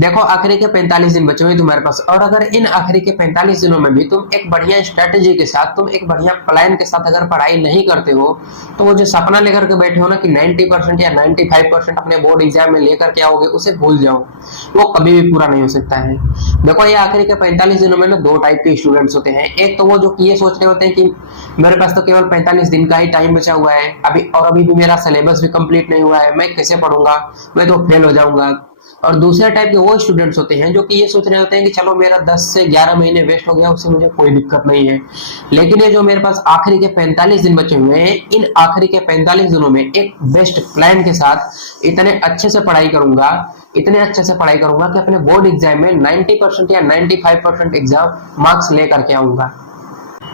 देखो आखिरी के 45 दिन बचे हुए तुम्हारे पास, और अगर इन आखिरी के 45 दिनों में भी तुम एक बढ़िया स्ट्रेटेजी के साथ, तुम एक बढ़िया प्लान के साथ अगर पढ़ाई नहीं करते हो, तो वो जो सपना लेकर के बैठे हो ना कि 90% या 95% अपने बोर्ड एग्जाम में लेकर के आओगे, उसे भूल जाओ, वो कभी भी पूरा नहीं हो सकता है। देखो ये आखिरी के 45 दिनों में ना दो टाइप के स्टूडेंट्स होते हैं। एक तो वो जो कि ये सोच रहे होते हैं कि मेरे पास तो केवल 45 दिन का ही टाइम बचा हुआ है अभी, और अभी भी मेरा सिलेबस भी कंप्लीट नहीं हुआ है, मैं कैसे पढ़ूंगा, मैं तो फेल हो जाऊंगा। और दूसरे टाइप के वो स्टूडेंट्स होते हैं जो कि ये सोच रहे होते हैं कि चलो मेरा 10 से 11 महीने वेस्ट हो गया, उससे मुझे कोई दिक्कत नहीं है। लेकिन ये जो मेरे पास आखिरी के 45 दिन बचे हुए हैं, इन आखिरी के 45 दिनों में एक बेस्ट प्लान के साथ इतने अच्छे से पढ़ाई करूंगा, इतने अच्छे से पढ़ाई करूंगा कि अपने बोर्ड एग्जाम में 90% या 95% एग्जाम मार्क्स लेकर के आऊंगा।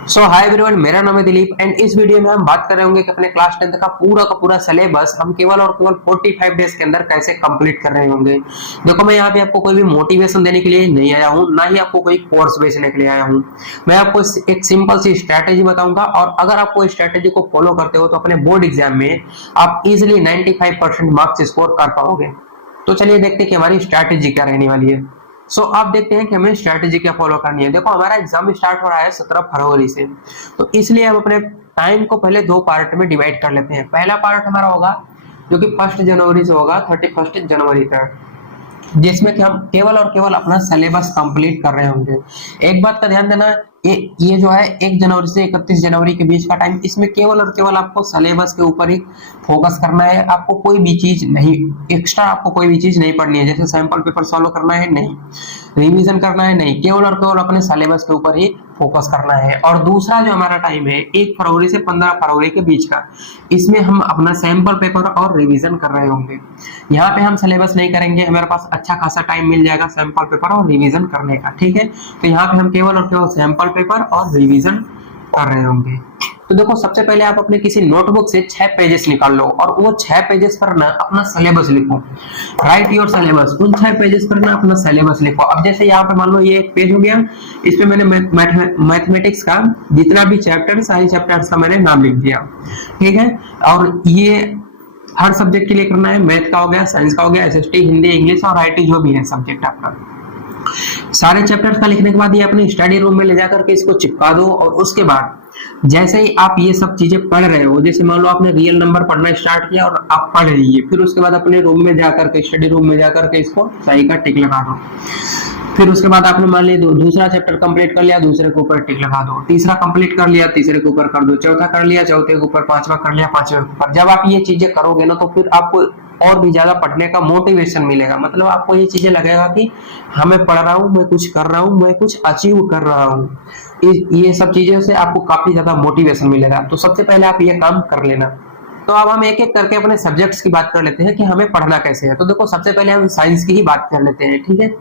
सो हाय एवरीवन, मेरा नाम है दिलीप एंड इस वीडियो में हम बात कर रहे होंगे कि अपने क्लास 10 का पूरा सिलेबस हम केवल और केवल 45 डेज के अंदर कैसे कंप्लीट कर रहे होंगे। देखो मैं यहाँ पे आपको कोई भी मोटिवेशन देने के लिए नहीं आया हूँ, ना ही आपको कोई कोर्स बेचने के लिए आया हूँ। मैं आपको एक सिंपल सी स्ट्रैटेजी बताऊंगा, और अगर आप वो स्ट्रैटेजी को फॉलो करते हो तो अपने बोर्ड एग्जाम में आप इजिली 95% मार्क्स स्कोर कर पाओगे। तो चलिए देखते हैं कि हमारी स्ट्रैटेजी क्या रहने वाली है। आप देखते हैं कि हमें स्ट्रैटेजी क्या फॉलो करनी है। देखो हमारा एग्जाम स्टार्ट हो रहा है 17 फरवरी से, तो इसलिए हम अपने टाइम को पहले दो पार्ट में डिवाइड कर लेते हैं। पहला पार्ट हमारा होगा जो कि 1 जनवरी से होगा 31 जनवरी तक, जिसमें कि हम केवल और केवल अपना सिलेबस कंप्लीट कर रहे होंगे। एक बात का ध्यान देना, ये जो है 1 जनवरी से 31 जनवरी के बीच का टाइम, इसमें केवल और केवल आपको सिलेबस के ऊपर ही फोकस करना है। आपको कोई भी चीज नहीं एक्स्ट्रा, आपको कोई भी चीज नहीं पढ़नी है, जैसे सैंपल पेपर सॉल्व करना है नहीं, रिवीजन करना है नहीं, केवल और केवल अपने सिलेबस के ऊपर ही फोकस करना है। और दूसरा जो हमारा टाइम है 1 फरवरी से 15 फरवरी के बीच का, इसमें हम अपना सैंपल पेपर और रिवीजन कर रहे होंगे। यहाँ पे हम सिलेबस नहीं करेंगे, हमारे पास अच्छा खासा टाइम मिल जाएगा सैंपल पेपर और रिवीजन करने का, ठीक है। तो यहाँ पे हम केवल और केवल सैंपल पेपर और रिवीजन कर रहे होंगे। तो देखो सबसे पहले आप अपने किसी नोटबुक से 6 पेजेस निकाल लो, और वो 6 पेजेस पर ना अपना सिलेबस लिखो। राइट योर सिलेबस, उन 6 पेजेस पर ना अपना सिलेबस लिखो। अब जैसे यहाँ पे मान लो ये एक पेज हो गया, इस पे मैंने मैथमेटिक्स का जितना भी चैप्टर, सारे चैप्टर्स का मैंने नाम लिख दिया, ठीक है। और ये हर सब्जेक्ट के लिए करना है, मैथ का हो गया, साइंस का हो गया, एसएसटी, हिंदी, इंग्लिश और आईटी जो भी है सब्जेक्ट आपका। सारे चैप्टर्स का लिखने के बाद ये अपने स्टडी रूम में ले जाकर के इसको चिपका दो, और उसके बाद जैसे ही आप ये सब चीजें पढ़ रहे हो, जैसे मान लो आपने रियल नंबर पढ़ना स्टार्ट किया और आप पढ़ रही है, फिर उसके बाद अपने रूम में जाकर के, स्टडी रूम में जाकर के इसको सही का टिक लगा दो। फिर उसके बाद आपने मान लिया दूसरा चैप्टर कंप्लीट कर लिया, दूसरे के ऊपर टिक लगा दो। तीसरा कंप्लीट कर लिया, तीसरे के ऊपर कर दो। चौथा कर लिया, चौथे के ऊपर। पांचवा कर लिया, पांचवे के ऊपर। जब आप ये चीजें करोगे ना, तो फिर आपको और भी ज्यादा पढ़ने का मोटिवेशन मिलेगा। मतलब आपको ये चीजें लगेगा कि हाँ मैं पढ़ रहा हूँ, मैं कुछ कर रहा हूँ, मैं कुछ अचीव कर रहा हूँ। ये सब चीजों से आपको काफी ज्यादा मोटिवेशन मिलेगा। तो सबसे पहले आप ये काम कर लेना। तो अब हम एक एक करके अपने सब्जेक्ट्स की बात कर लेते हैं कि हमें पढ़ना कैसे है। तो देखो सबसे पहले हम साइंस की ही बात कर लेते हैं, ठीक है।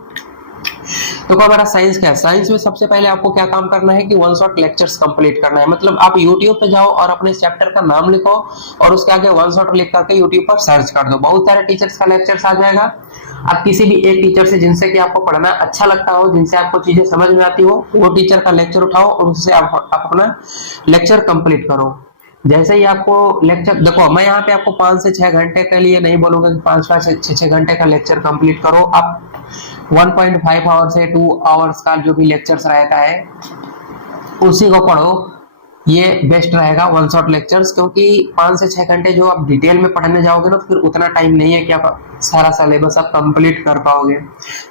तो हमारा साइंस क्या है? साइंस में सबसे पहले आपको क्या काम करना है कि वन शॉट लेक्चर्स कंप्लीट करना है। मतलब आप YouTube पे जाओ और अपने चैप्टर का नाम लिखो, और उसके आगे वन शॉट लिख करके YouTube पर सर्च कर दो। बहुत सारे टीचर्स का लेक्चर्स आ जाएगा। आप किसी भी एक टीचर से, जिनसे कि आपको पढ़ना अच्छा लगता हो, जिनसे आपको चीजें समझ में आती हो, वो टीचर का लेक्चर उठाओ और उससे आप अपना लेक्चर कंप्लीट करो। जैसे ही आपको लेक्चर, देखो मैं यहाँ पे आपको 5 से 6 घंटे के लिए नहीं बोलूंगा कि 5 से 6 घंटे का लेक्चर कंप्लीट करो। आप 1.5 आवर से 2 आवर्स का जो भी लेक्चर्स रहता है उसी को पढ़ो, ये बेस्ट रहेगा वन शॉट लेक्चर्स। क्योंकि 5 से 6 घंटे जो आप डिटेल में पढ़ने जाओगे ना, फिर उतना टाइम नहीं है कि आप सारा सिलेबस आप कंप्लीट कर पाओगे।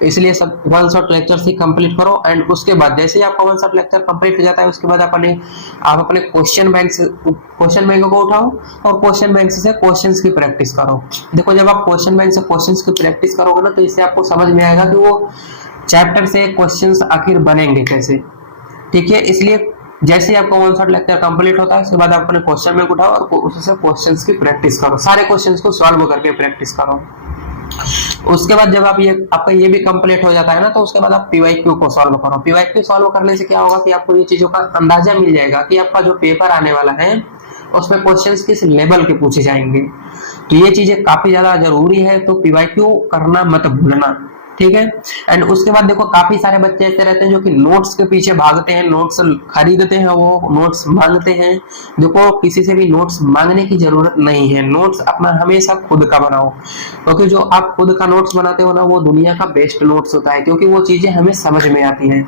इसलिए सब वन शॉट लेक्चर्स ही कंप्लीट करो। एंड उसके बाद जैसे ही आपका वन शॉट लेक्चर कंप्लीट हो जाता है, उसके बाद आप अपने क्वेश्चन बैंक को उठाओ और क्वेश्चन बैंक से क्वेश्चंस की प्रैक्टिस करो। देखो जब आप क्वेश्चन बैंक से क्वेश्चंस की प्रैक्टिस करोगे ना, तो इससे आपको समझ में आएगा कि वो चैप्टर से क्वेश्चंस आखिर बनेंगे कैसे, ठीक है। इसलिए जैसे ही आपका वन शॉट लेक्चर कंप्लीट होता है, उसके बाद आप अपने क्वेश्चन बैंक उठाओ और उससे क्वेश्चंस की प्रैक्टिस करो। सारे क्वेश्चंस को सॉल्व करके प्रैक्टिस करो। उसके बाद जब आपका ये भी कंप्लीट हो जाता है ना, तो उसके बाद आप पीवाईक्यू को सॉल्व करो। पीवाईक्यू सॉल्व करने से क्या होगा कि आपको ये चीजों का अंदाजा मिल जाएगा कि आपका जो पेपर आने वाला है उसमें क्वेश्चंस किस लेवल के पूछे जाएंगे। तो ये चीजें काफी ज्यादा जरूरी है। तो पीवाईक्यू करना मत भूलना, ठीक है। एंड उसके बाद देखो काफी सारे बच्चे ऐसे रहते हैं जो कि नोट्स के पीछे भागते हैं, नोट्स खरीदते हैं, वो नोट्स मांगते हैं। देखो किसी से भी नोट्स मांगने की जरूरत नहीं है, नोट्स अपना हमेशा खुद का बनाओ, क्योंकि जो आप खुद का नोट्स बनाते हो ना वो दुनिया का बेस्ट नोट्स होता है, क्योंकि वो चीजें हमें समझ में आती हैं।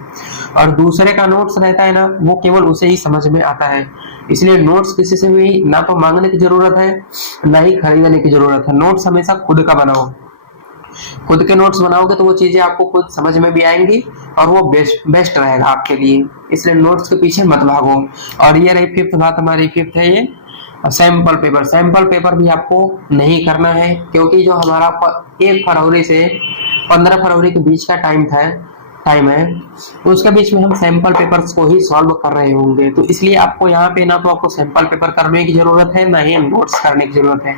और दूसरे का नोट्स रहता है ना वो केवल उसे ही समझ में आता है। इसलिए नोट्स किसी से भी ना तो मांगने की जरूरत है ना ही खरीदने की जरूरत है, नोट्स हमेशा खुद का बनाओ। खुद के नोट्स बनाओगे तो वो चीजें आपको खुद समझ में भी आएंगी और वो बेस्ट बेस्ट रहेगा आपके लिए। इसलिए नोट्स के पीछे मत भागो। और ये रही फिफ्थ बात हमारी, फिफ्थ है ये सैंपल पेपर। सैंपल पेपर भी आपको नहीं करना है, क्योंकि जो हमारा 1 फरवरी से 15 फरवरी के बीच का टाइम है, तो उसके बीच में हम सैंपल पेपर्स को ही सॉल्व कर रहे होंगे। तो इसलिए आपको यहाँ पे ना तो आपको सैंपल पेपर करने की जरूरत है ना ही नोट्स करने की जरूरत है।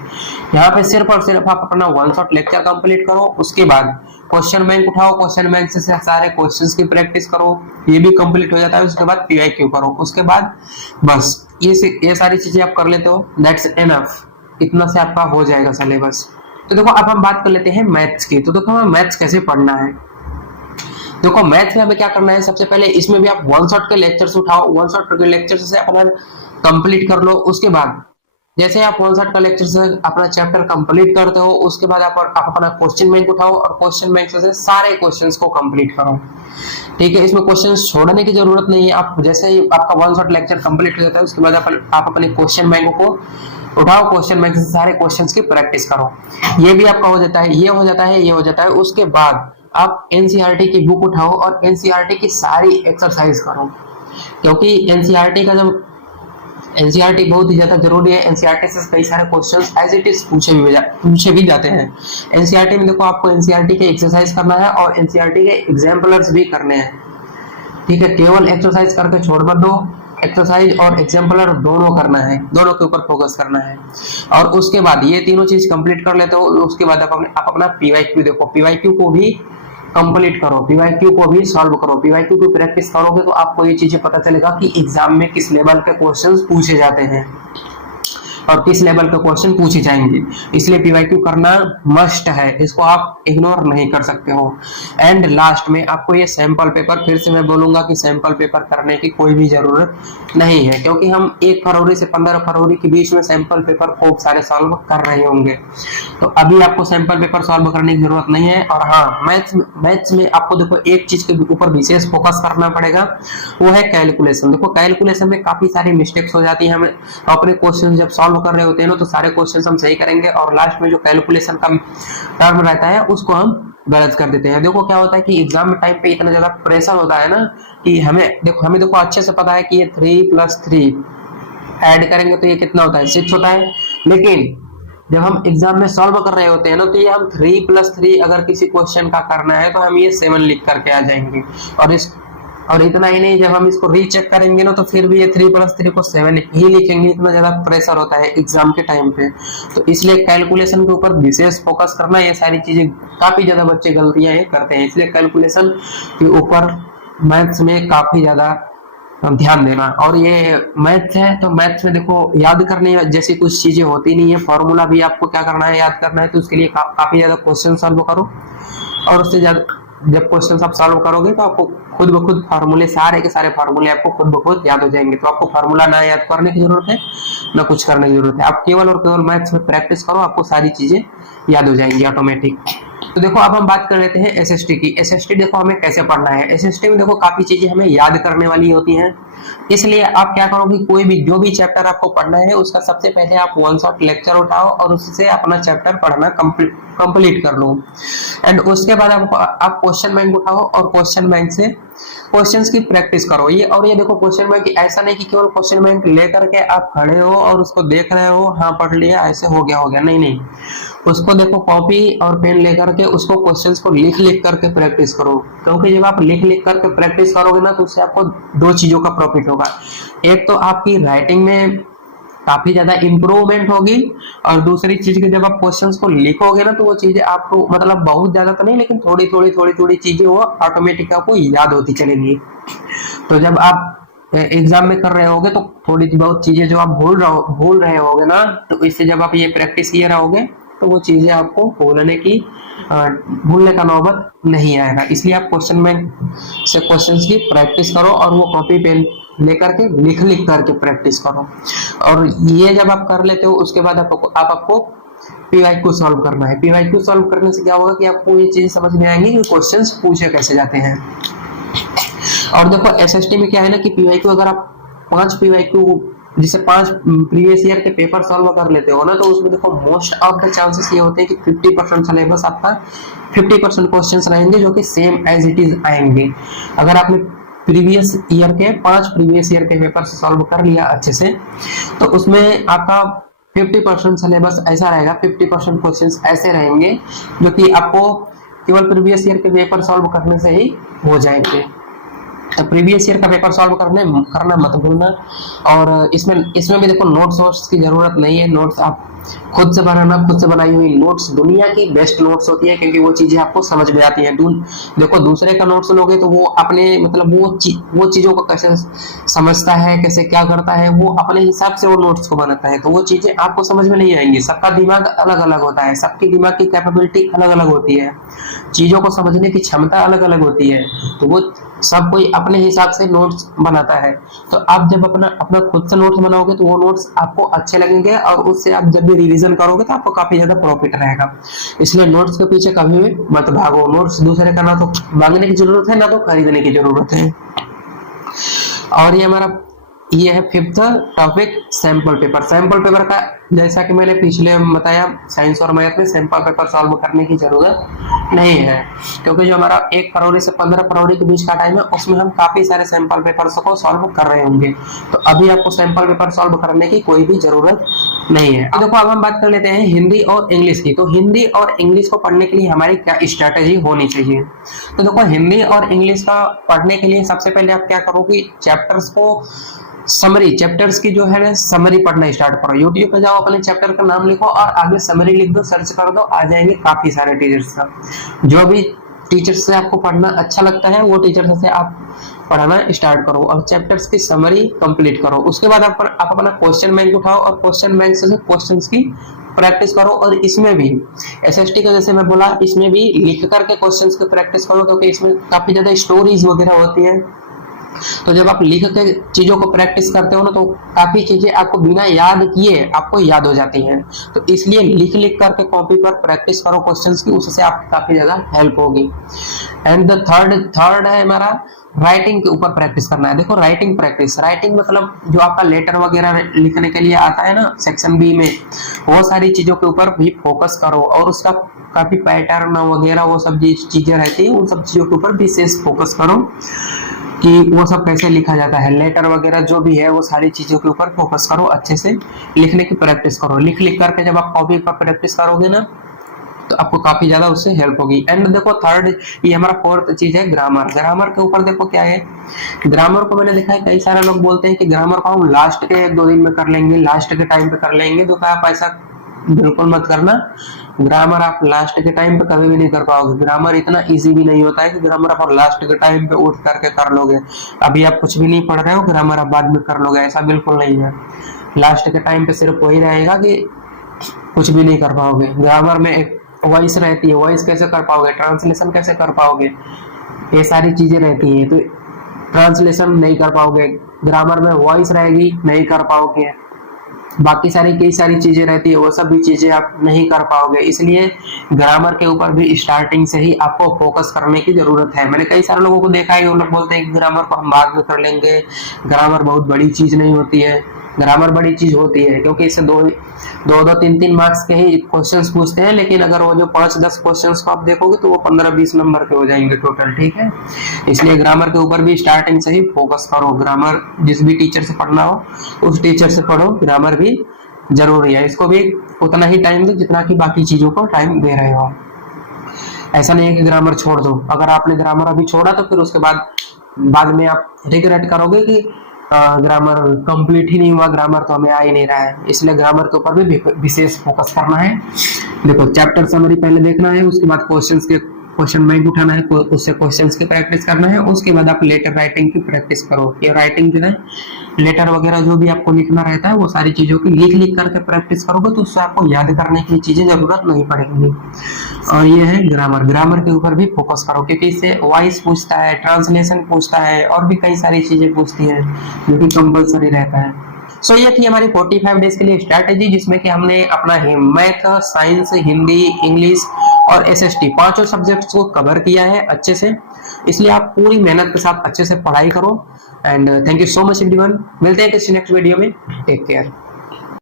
यहाँ पे सिर्फ और सिर्फ आप अपना 1 शॉट लेक्चर कंप्लीट करो, उसके बाद क्वेश्चन बैंक उठाओ, क्वेश्चन बैंक से सारे क्वेश्चंस की प्रैक्टिस करो, ये भी कंप्लीट हो जाता है। उसके बाद पीवाईक्यू करो, उसके बाद बस ये सारी चीजें आप कर लेते हो, दैट्स एनफ, इतना से आपका हो जाएगा सिलेबस। तो देखो अब हम बात कर लेते हैं मैथ्स की। तो देखो हमें मैथ्स कैसे पढ़ना है। देखो मैथ्स में हमें क्या करना है, सबसे पहले इसमें भी आप 1 शॉट के लेक्चर्स उठाओ, 1 शॉट के लेक्चर से अपना कंप्लीट कर लो। उसके बाद जैसे आप 1 शॉट का लेक्चर से अपना चैप्टर कंप्लीट करते हो, उसके बाद आप अपना क्वेश्चन बैंक उठाओ और क्वेश्चन बैंक से सारे क्वेश्चंस को कंप्लीट करो। ठीक है, इसमें क्वेश्चंस छोड़ने की जरूरत नहीं है। आप जैसे ही आपका 1 शॉट लेक्चर कंप्लीट हो जाता है, उसके बाद आप अपने क्वेश्चन बैंक को उठाओ, क्वेश्चन बैंक से सारे क्वेश्चंस की प्रैक्टिस करो। ये भी आपका हो जाता है, ये हो जाता है, ये हो जाता है। उसके बाद आप एनसीईआरटी की बुक उठाओ और एनसीईआरटी की सारी एक्सरसाइज करो, क्योंकि एनसीईआरटी बहुत ही ज्यादा जरूरी है। एनसीईआरटी से कई सारे क्वेश्चंस एज इट इज पूछे भी जाते हैं। एनसीईआरटी में देखो आपको एनसीईआरटी के एक्सरसाइज करना है और एनसीईआरटी के एग्जाम्पलर्स भी करने हैं। ठीक है, केवल एक्सरसाइज करके छोड़ मत दो, एक्सरसाइज और एग्जाम्पलर दोनों करना है, दोनों के ऊपर फोकस करना है। और उसके बाद ये तीनों चीज कंप्लीट कर लेते हो, उसके बाद आप अपना पीवाईक्यू देखो, पीवाईक्यू को भी कंप्लीट करो, पीवाईक्यू को भी सॉल्व करो। पीवाईक्यू की प्रैक्टिस करोगे तो आपको ये चीजें पता चलेगा कि एग्जाम में किस लेवल के क्वेश्चंस पूछे जाते हैं और किस लेवल के क्वेश्चन पूछे जाएंगे। इसलिए पीवाईक्यू करना मस्ट है, इसको आप इग्नोर नहीं कर सकते हो। एंड लास्ट में आपको ये सैंपल पेपर, फिर से मैं बोलूंगा कि सैंपल पेपर करने की कोई भी जरूरत नहीं है, क्योंकि हम 1 फरवरी से 15 फरवरी के बीच में सैंपल पेपर खूब सारे सॉल्व कर रहे होंगे। तो अभी आपको सैंपल पेपर सॉल्व करने की जरूरत नहीं है। और हाँ, मैथ्स में आपको देखो एक चीज के ऊपर विशेष फोकस करना पड़ेगा, वो है कैलकुलेशन। देखो कैलकुलेशन में काफी सारी मिस्टेक्स हो जाती है, हमें अपने क्वेश्चन जब सॉल्व कर रहे होते हैं ना तो सारे क्वेश्चंस हम सही करेंगे और लास्ट में जो कैलकुलेशन का टर्म रहता है उसको हम गलत कर देते हैं। देखो क्या होता है कि एग्जाम में टाइम पे इतना ज्यादा प्रेशर होता है ना कि हमें देखो अच्छे से पता है कि ये 3 + 3 ऐड करेंगे तो ये कितना होता है, 6 होता है। लेकिन जब हम एग्जाम में सॉल्व कर रहे होते हैं ना तो ये हम 3 + 3 अगर किसी क्वेश्चन का करना है तो हम ये 7 लिख करके आ जाएंगे। और इतना ही नहीं, जब हम इसको रीचेक करेंगे ना तो फिर भी ये 3 + 3 को 7 ही लिखेंगे। इतना ज्यादा प्रेशर होता है एग्जाम के टाइम पे। तो इसलिए कैलकुलेशन के ऊपर विशेष फोकस करना, ये सारी चीजें काफी ज्यादा बच्चे गलतियां ये करते हैं, इसलिए कैलकुलेशन के ऊपर मैथ्स में काफी ज्यादा ध्यान देना। और ये मैथ्स है तो मैथ्स में देखो याद करने जैसी कुछ चीजें होती नहीं है, फॉर्मूला भी आपको क्या करना है, याद करना है। तो उसके लिए काफी ज्यादा क्वेश्चन सॉल्व करो और उससे ज्यादा जब क्वेश्चन आप सॉल्व करोगे तो आपको खुद ब खुद फार्मूले, सारे के सारे फार्मूले आपको खुद ब खुद याद हो जाएंगे। तो आपको फार्मूला ना याद करने की जरूरत है ना कुछ करने की जरूरत है, आप केवल और केवल मैथ्स में प्रैक्टिस करो, आपको सारी चीजें याद हो जाएंगी ऑटोमेटिक। तो देखो अब हम बात कर लेते हैं एसएसटी की। एसएसटी देखो हमें कैसे पढ़ना है। एसएसटी में देखो काफी चीजें हमें याद करने वाली होती हैं, इसलिए आप क्या करोगे, कोई भी जो भी चैप्टर आपको पढ़ना है उसका सबसे पहले आप 1 शॉट लेक्चर उठाओ और उससे अपना चैप्टर पढ़ना कंप्लीट कर लो। एंड उसके बाद आप क्वेश्चन बैंक उठाओ और क्वेश्चन बैंक से क्वेश्चंस की प्रैक्टिस करो। ये देखो क्वेश्चन बैंक ऐसा नहीं कि केवल क्वेश्चन बैंक लेकर के आप खड़े हो और उसको देख रहे हो, हाँ पढ़ लिया ऐसे हो गया, नहीं, उसको देखो कॉपी और पेन लेकर के उसको क्वेश्चंस को लिख करके प्रैक्टिस करो। क्योंकि जब आप लिख करके प्रैक्टिस करोगे ना तो उससे आपको 2 चीजों का प्रॉफिट होगा। एक तो आपकी राइटिंग में काफी ज्यादा इंप्रूवमेंट होगी और दूसरी चीज के जब आप क्वेश्चंस को लिखोगे ना तो वो चीजें आपको मतलब बहुत ज्यादा तो नहीं लेकिन थोड़ी चीजें वो ऑटोमेटिक आपको याद होती चलेंगी। तो जब आप एग्जाम में कर रहे होगे तो थोड़ी बहुत चीजें जो आप भूल रहे होगे ना, तो इससे जब आप ये प्रैक्टिस किए रहोगे तो वो चीजें आपको भूलने का नौबत नहीं आएगा। इसलिए आप क्वेश्चन बैंक से क्वेश्चंस की प्रैक्टिस करो और वो कॉपी पेन लेकर के लिख करके प्रैक्टिस करो। और ये जब आप कर लेते हो उसके बाद आपको पीवाईक्यू सॉल्व करना है। पीवाईक्यू सॉल्व करने से क्या होगा कि आपको ये चीज समझ में आएंगी कि क्वेश्चंस पूछे कैसे जाते हैं। और देखो एसएसटी में क्या है ना कि पीवाईक्यू अगर आप 5 पीवाईक्यू जिसे 5 प्रीवियस ईयर के पेपर सॉल्व कर लेते हो ना, तो उसमें देखो मोस्ट ऑफ द चांसेस ये होते हैं कि 50% सिलेबस आपका 50% क्वेश्चंस रहेंगे जो कि सेम एज इट इज आएंगे। अगर आपने प्रीवियस ईयर के 5 प्रीवियस ईयर के पेपर सॉल्व कर लिया अच्छे से, तो उसमें आपका 50% सिलेबस ऐसा रहेगा, 50% क्वेश्चंस ऐसे रहेंगे जो कि आपको केवल प्रीवियस ईयर के पेपर सॉल्व करने से ही हो जाएंगे। तो प्रीवियस ईयर का पेपर सॉल्व करना मत भूलना। और इसमें भी देखो नोट्स वोट्स की जरूरत नहीं है। नोट्स आप खुद से बनाना, खुद से बनाई हुई नोट्स दुनिया की बेस्ट नोट्स होती है, क्योंकि वो चीजें आपको समझ में आती हैं। देखो दूसरे का नोट्स लोगे तो वो अपने मतलब वो चीजों को कैसे समझता है, कैसे क्या करता है, वो अपने हिसाब से वो नोट्स को बनाता है, तो वो चीजें आपको समझ में नहीं आएंगी। सबका दिमाग अलग अलग होता है, सबकी दिमाग की कैपेबिलिटी अलग अलग होती है, चीजों को समझने की क्षमता अलग अलग होती है, तो वो सब कोई अपने हिसाब से नोट्स बनाता है। तो आप जब अपना खुद से नोट्स बनाओगे तो वो नोट्स आपको अच्छे लगेंगे और उससे आप जब भी रिवीजन करोगे तो आपको काफी ज्यादा प्रॉफिट रहेगा। इसलिए नोट्स के पीछे कभी भी मत भागो। नोट्स दूसरे का ना तो मांगने की जरूरत है ना तो खरीदने की जरूरत है। और ये है 5th topic sample paper. Sample paper का जैसा कि मैंने पिछले बताया, साइंस और मैथ में सैंपल पेपर सॉल्व करने की जरूरत नहीं है, क्योंकि जो हमारा 1 फरवरी से 15 फरवरी के बीच का टाइम है उसमें हम काफी सारे सैंपल पेपर्स को सॉल्व कर रहे होंगे। तो अभी आपको सैंपल पेपर सॉल्व करने की कोई भी जरूरत नहीं है। देखो अब हम बात कर लेते हैं हिंदी और इंग्लिश की। तो हिंदी और इंग्लिश को पढ़ने के लिए हमारी क्या स्ट्रैटेजी होनी चाहिए। तो देखो हिंदी और इंग्लिश का पढ़ने के लिए सबसे पहले आप क्या करो कि चैप्टर्स की जो है समरी पढ़ना स्टार्ट करो। यूट्यूब पे जाओ, अपने चैप्टर का नाम लिखो और आगे समरी लिख दो, सर्च कर दो, आ जाएंगे काफी सारे टीचर्स का। जो भी टीचर्स से आपको पढ़ना अच्छा लगता है वो टीचर्स से आप पढ़ाना स्टार्ट करो और चैप्टर्स की समरी कंप्लीट करो। उसके बाद आप अपना क्वेश्चन बैंक उठाओ और क्वेश्चन बैंक से क्वेश्चंस की प्रैक्टिस करो। और इसमें भी एसएसटी का जैसे मैं बोला, इसमें भी लिख करके क्वेश्चंस की प्रैक्टिस करो, क्योंकि इसमें काफी ज्यादा स्टोरीज वगैरह होती है। तो जब आप लिख के चीजों को प्रैक्टिस करते हो ना, तो काफी चीजें आपको बिना याद किए आपको याद हो जाती हैं। तो इसलिए लिख करके कॉपी पर प्रैक्टिस करो क्वेश्चंस की, उससे आपको काफी ज्यादा हेल्प होगी। एंड द थर्ड है हमारा राइटिंग के ऊपर प्रैक्टिस करना है। देखो राइटिंग मतलब जो आपका लेटर वगैरह लिखने के लिए आता है ना सेक्शन बी में, वो सारी चीजों के ऊपर भी फोकस करो और उसका काफी पैटर्न वगैरह वो सब चीजें रहती है, उन सब चीजों के ऊपर विशेष फोकस करो कि वो सब कैसे लिखा जाता है। लेटर वगैरह जो भी है वो सारी चीजों के ऊपर फोकस करो, अच्छे से लिखने की प्रैक्टिस करो। लिख करके जब आप कॉपी पर प्रैक्टिस करोगे ना, तो आपको काफी ज्यादा उससे हेल्प होगी। एंड देखो ये हमारा 4th चीज है ग्रामर के ऊपर। देखो क्या है, ग्रामर को मैंने देखा है कई सारे लोग बोलते हैं कि ग्रामर को हम लास्ट के 1-2 दिन में कर लेंगे, लास्ट के टाइम पे कर लेंगे। तो क्या आप ऐसा बिल्कुल मत करना। ग्रामर आप लास्ट के टाइम पे कभी भी नहीं कर पाओगे। ग्रामर इतना इजी भी नहीं होता है कि ग्रामर आप लास्ट के टाइम पे उठ करके कर लोगे। अभी आप कुछ भी नहीं पढ़ रहे हो, ग्रामर आप बाद में कर लोगे, ऐसा बिल्कुल नहीं है। लास्ट के टाइम पे सिर्फ वही रहेगा कि कुछ भी नहीं कर पाओगे। ग्रामर में एक वॉइस रहती है, वॉइस कैसे कर पाओगे, ट्रांसलेशन कैसे कर पाओगे, ये सारी चीजें रहती है। तो ट्रांसलेशन नहीं कर पाओगे, ग्रामर में वॉइस रहेगी, नहीं कर पाओगे। बाकी कई सारी चीजें रहती है, वो सब भी चीजें आप नहीं कर पाओगे। इसलिए ग्रामर के ऊपर भी स्टार्टिंग से ही आपको फोकस करने की जरूरत है। मैंने कई सारे लोगों को देखा है, वो लोग बोलते हैं कि ग्रामर को हम बाद में कर लेंगे, ग्रामर बहुत बड़ी चीज नहीं होती है। ग्रामर बड़ी चीज होती है, क्योंकि इससे 2-3 मार्क्स के ही क्वेश्चंस पूछते हैं, लेकिन अगर वो जो 5-10 क्वेश्चंस को आप देखोगे तो वो 15-20 नंबर के हो जाएंगे टोटल, ठीक है। इसलिए ग्रामर के ऊपर भी स्टार्टिंग से ही फोकस करो। ग्रामर जिस भी टीचर से पढ़ना हो उस टीचर से पढ़ो, ग्रामर भी जरूरी है। इसको भी उतना ही टाइम दो जितना कि बाकी चीजों को टाइम दे रहे हो। ऐसा नहीं है कि ग्रामर छोड़ दो। अगर आपने ग्रामर अभी छोड़ा तो फिर उसके बाद में आप रिग्रेट करोगे कि ग्रामर कंप्लीट ही नहीं हुआ, ग्रामर तो हमें आ ही नहीं रहा है। इसलिए ग्रामर के ऊपर भी विशेष फोकस करना है। देखो चैप्टर समरी पहले देखना है, उसके बाद क्वेश्चन बैंक उठाना है, उससे क्वेश्चंस की प्रैक्टिस करना है। उसके बाद आप लेटर राइटिंग की प्रैक्टिस करो। ये राइटिंग जो है लेटर वगैरह जो भी आपको लिखना रहता है वो सारी चीजों की लिख करके प्रैक्टिस करोगे तो उससे आपको याद करने की चीजें जरूरत नहीं पड़ेगी। और ये है ग्रामर, ग्रामर के ऊपर भी फोकस करो क्योंकि इससे वॉइस पूछता है, ट्रांसलेशन पूछता है और भी कई सारी चीजें पूछती है जो कि कंपलसरी रहता है। सो ये थी हमारी 45 डेज के लिए स्ट्रैटेजी, जिसमें कि हमने अपना मैथ, साइंस, हिंदी, इंग्लिश और एसएसटी पांचों सब्जेक्ट्स को कवर किया है अच्छे से। इसलिए आप पूरी मेहनत के साथ अच्छे से पढ़ाई करो। And thank you so much everyone, मिलते हैं किसी नेक्स्ट वीडियो में। Take care.